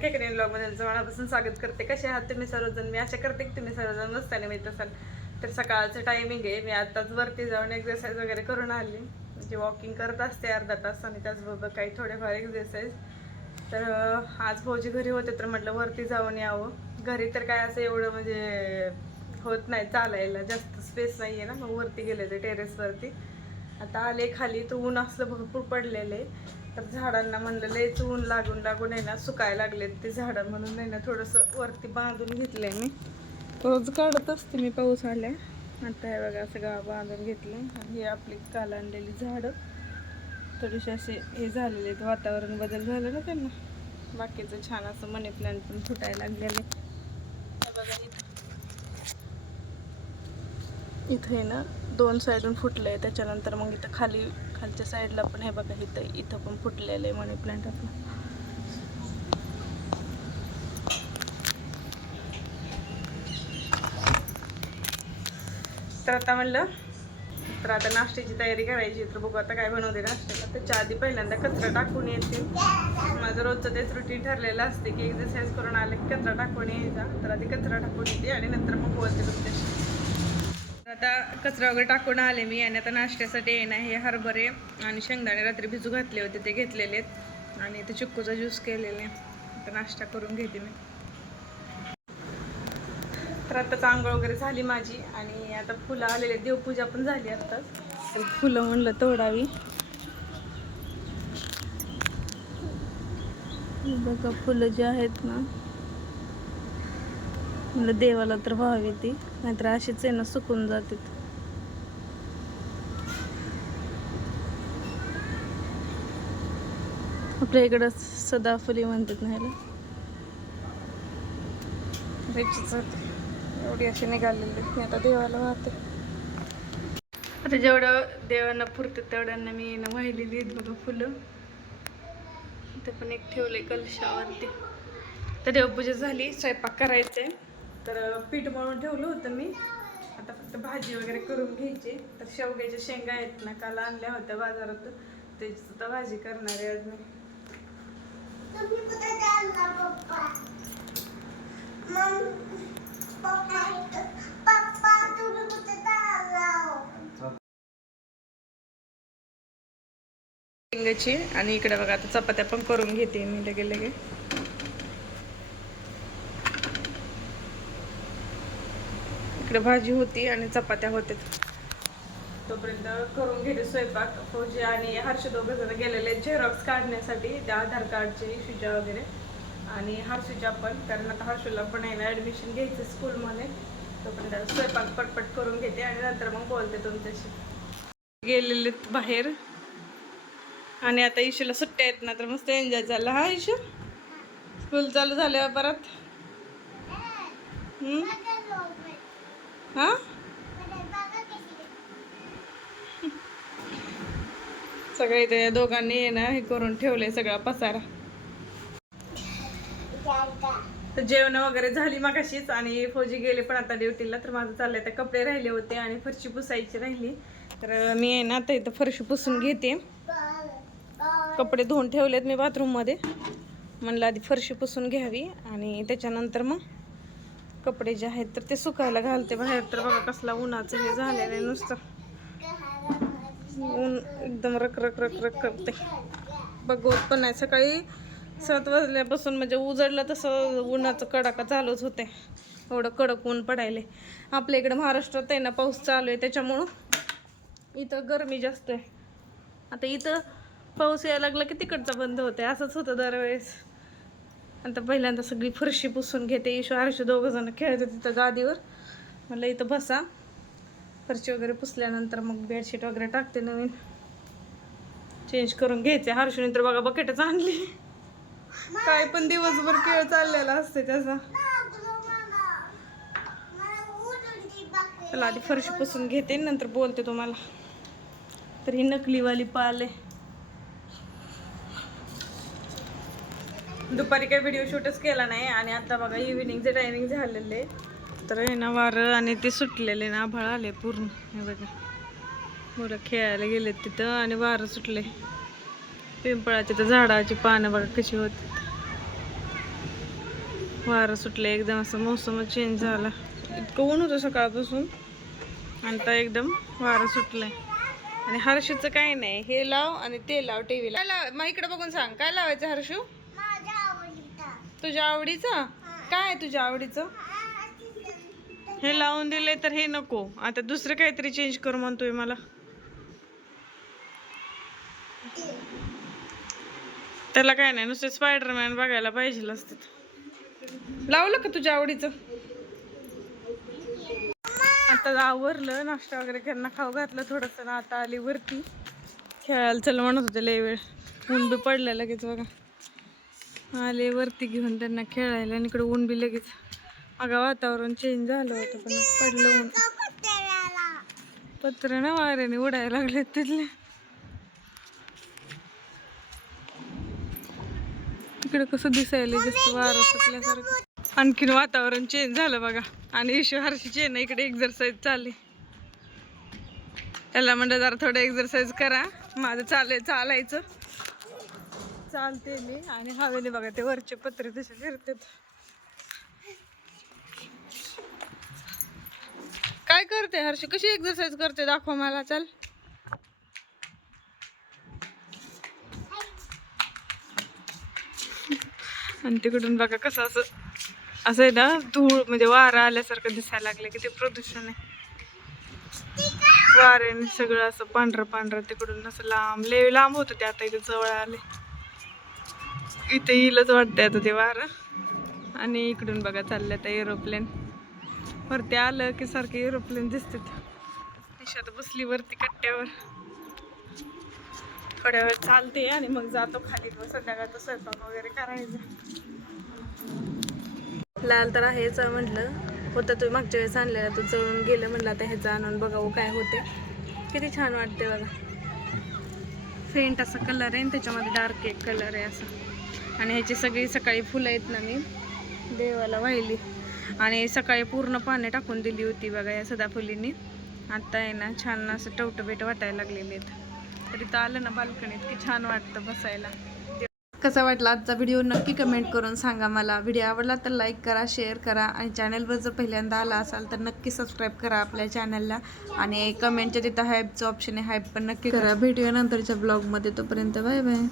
केकरीन ब्लॉगमध्ये मनापासून स्वागत करते. कसे आहात तुम्ही सर्वजण? मी आशा करते की तुम्ही सर्वजण मस्ताने मिळत असाल. तर सकाळचं टायमिंग आहे. मी आताच वरती जाऊन एक्सरसाइज वगैरे करून आली. म्हणजे वॉकिंग करत असते अर्धा तास आणि त्याचबरोबर काही थोडेफार एक्सरसाइज. तर आज भाऊजी घरी होते तर म्हटलं वरती जाऊन यावं. घरी तर काय असं एवढं म्हणजे होत नाही चालायला, जास्त स्पेस नाही आहे ना, मग वरती गेले ते टेरेसवरती. आता आले खाली तर ऊन असलं भरपूर पडलेले. तर झाडांना म्हणलं लयच ऊन लागून आहे ना, सुकायला लागलेत ते झाडं, म्हणून आहे ना थोडंसं वरती बांधून घेतलंय. मी रोज काढत असते मी पाऊस आल्या. आता हे बघा सगळं बांधून घेतलं. आणि हे आपली काल आणलेली झाडं थोडेसे असे हे झालेले आहेत, वातावरण बदल झालं ना त्यांना. बाकीचं छान असं मनी प्लांट पण फुटायला लागलेले. बघा इथे ना 2 साईडून फुटलंय. त्याच्यानंतर मग इथं खालच्या साईडला पण हे बघा, इथं पण फुटलेलं आहे मनी प्लांट आपलं. तर आता म्हणलं तर आता नाश्त्याची तयारी करायची. तर बघू आता काय बनवते नाश्त्याला. त्याच्या आधी पहिल्यांदा कचरा टाकून येते. माझं रोजचं तेच रुटीन ठरलेलं असते की एक्सरसाइज करून आले की कचरा टाकून यायचा. तर आधी कचरा टाकून येते आणि नंतर मग बोलते तुमच्याशी. आता कचरा वगैरे टाकून आले मी. आणि आता नाश्त्यासाठी आहे ना, हे हरभरे आणि शेंगदाणे रात्री भिजू घातले होते, ते घेतलेले आहेत. आणि ते चिक्कूचा ज्यूस केलेले. आता नाश्ता करून घेते मी. तर आताच आंघोळ वगैरे झाली माझी. आणि आता फुलं आलेले, देवपूजा पण झाली आत्ताच. तर फुलं म्हणलं तोडावी. बघा फुलं जी आहेत ना, म्हणलं देवाला तर व्हावी ती, नाहीतर अशीच आहे ना सुकून जातात. आपल्या इकडं सदाफुली म्हणतात ना ह्याला. एवढी अशी निघालेली मी आता देवाला वाहते. आता जेवढं देवांना पुरतं तेवढ्यांना मी ना वाहिलेली आहेत बघा फुलं. इथे पण एक ठेवले कलशावरती. तर देवपूजा झाली, स्वयंपाक करायचे. तर पीठ मळून ठेवलं होतं मी. आता फक्त भाजी वगैरे करून घ्यायची. तर शेवग्याच्या शेंगा आहेत ना, काल आणल्या होत्या बाजारात, त्याची सुद्धा भाजी करणार आहे आज मी. शेंगाची. आणि इकडे बघा आता चपात्या पण करून घेते मी लगे. इकडे भाजी होती आणि चपात्या होते. तोपर्यंत करून घेते स्वयंपाक. फौजी आणि हर्ष दोघं जण गेलेले झेरॉक्स काढण्यासाठी, त्या आधार कार्डचे इश्यूच्या वगैरे. आणि हर्षूच्या पण, कारण आता हर्षूला पण आहे ना ॲडमिशन घ्यायचं स्कूलमध्ये. तोपर्यंत स्वयंपाक पटपट करून घेते आणि नंतर मग बोलते तुमच्याशी. गेलेले बाहेर. आणि आता इशूला सुट्ट्या आहेत ना, तर मस्त एन्जॉय झाला. हा इशू, स्कूल चालू झाल्यावर परत हा सगळे ते दोघांनी ना हे करून ठेवले सगळा पसारा. तर जेवण वगैरे झाली मगाशीच. आणि फौजी गेले पण आता ड्युटीला. तर माझं चाललंय, तर कपडे राहिले होते आणि फरशी पुसायची राहिली. तर मी आहे ना आता इथं फरशी पुसून घेते. कपडे धुवून ठेवलेत मी बाथरूममध्ये. म्हणलं आधी फरशी पुसून घ्यावी आणि त्याच्यानंतर मग कपडे जे आहेत तर ते सुकायला घालते बाहेर. तर बघा कसला उन्हाचं हे झालेलं आहे, नुसतं ऊन एकदम रक करते. बघवत पण नाही. सकाळी 7 वाजल्यापासून म्हणजे उजडलं तसं उन्हाचं कडाका चालूच होते. एवढं कडक ऊन पडायले. आपल्या इकडं महाराष्ट्रात आहे ना पाऊस चालू आहे, त्याच्यामुळं इथं गरमी जास्त आहे. आता इथं पाऊस यायला लागला की तिकडचा बंद होते, असंच होतं दरवेळेस. आता पहिल्यांदा सगळी फरशी पुसून घेते. ईशू हर्षू दोघं जण खेळते तिथं गादीवर. म्हणलं इथं बसा. फरशी वगैरे पुसल्यानंतर मग बेडशीट वगैरे टाकते, नवीन चेंज करून घ्यायचे. हर्षूने तर बघा बकेटच आणली. काय पण दिवसभर खेळ चाललेला असते त्याचा. चला आधी फरशी पुसून घेते, नंतर बोलते तुम्हाला. तर ही नकलीवाली पाल आहे. दुपारी काही व्हिडिओ शूटच केला नाही. आणि आता बघा इव्हिनिंगचे टायमिंग झालेले. तर आहे ना वारं आणि ते सुटलेले ना, आभाळ आले पूर्ण. हे बघा मुलं खेळायला गेलेत तिथं आणि वारं सुटले. पिंपळाची तर झाडाची पानं बघा कशी होती. वारं सुटलं एकदम, असं मोसमच चेंज झाला. इतकं ऊन होतं सकाळपासून आणि आता एकदम वारं सुटलंय. आणि हर्षूचं काही नाही, हे लाव आणि ते लाव टीव्हीला. काय लाव मग, इकडे बघून सांग काय लावायचं हर्षू? तुझ्या आवडीचं काय आहे? तुझ्या आवडीचं हे लावून दिले तर हे नको, आता दुसरं काहीतरी चेंज कर म्हणतोय मला. त्याला काय नाही, नुसते स्पायडरमॅन बघायला पाहिजे असते. लावलं का तुझ्या आवडीचं? आता आवरलं, नाश्ता वगैरे त्यांना खाऊ घातलं थोडंसं ना. आता आली वरती खेळायला चल म्हणत होते लय वेळ, ऊन बी पडलं लगेच बघा. आले वरती घेऊन त्यांना खेळायला आणि इकडे ऊन बी लगेच. अगं वातावरण चेंज झालं होतं पण पडलं ऊन. पत्र ना वाऱ्याने उडायला लागले तिथले. तिकडे कसं दिसायला जास्त वारं सुटल्यासारखं. आणखीन वातावरण चेंज झालं बघा. आणि ईशू हर्षीची ना इकडे एक्झरसाईज चालली. त्याला म्हणलं जरा थोडं एक्झरसाईज करा. माझं चालायचं चालते मी. आणि हवेने बघा ते वरचे पत्रे तसे फिरतात. काय करते हर्षी? कशी एक्झरसाईज करते दाखव मला, चल. आणि तिकडून बघा कसं असं आहे ना, धूळ म्हणजे वारा आल्यासारखं दिसायला लागलं. किती प्रदूषण आहे वाऱ्याने, सगळं असं पांढरं पांढरं. तिकडून असं लांब होतं ते, आता इथे जवळ आले. इथे येईलच वाटतंय आता ते वारं. आणि इकडून बघा चाललंय आता एरोप्लेन. वरती आलं की सारखे एरोप्लेन दिसतात. आता बसली वरती कट्ट्यावर, थोड्या वेळ चालते आणि मग जातो खाली. संध्याकाळचा स्वयंपाक वगैरे करायचं. लाल तर आहेच म्हटलं होतं, तू मागच्या वेळेस आणलेला तो जळून गेलं. म्हणलं आता ह्याचं आणून बघावं काय होते. किती छान वाटते बघा. फेंट असा कलर आहे आणि त्याच्यामध्ये डार्क एक कलर आहे असं. आणि ह्याची सगळी सकाळी फुलं आहेत ना, मी देवाला वाहिली. आणि सकाळी पूर्ण पाणी टाकून दिली होती बघा या सदाफुलीने. आता आहे ना छान असं टवटवीट वाटायला लागलेले आहेत. तरी तर आलं ना बाल्कनीत की छान वाटतं बसायला. कसा वाटला आजचा व्हिडिओ नक्की कमेंट करून सांगा मला. व्हिडिओ आवडला तर लाईक करा, शेअर करा. आणि चॅनलवर जर पहिल्यांदा आला असाल तर नक्की सबस्क्राईब करा आपल्या चॅनलला. आणि कमेंटच्या तिथं हाईपचं ऑप्शन आहे, हाईप पण नक्की करा. भेटूया नंतरच्या ब्लॉगमध्ये. तोपर्यंत बाय बाय.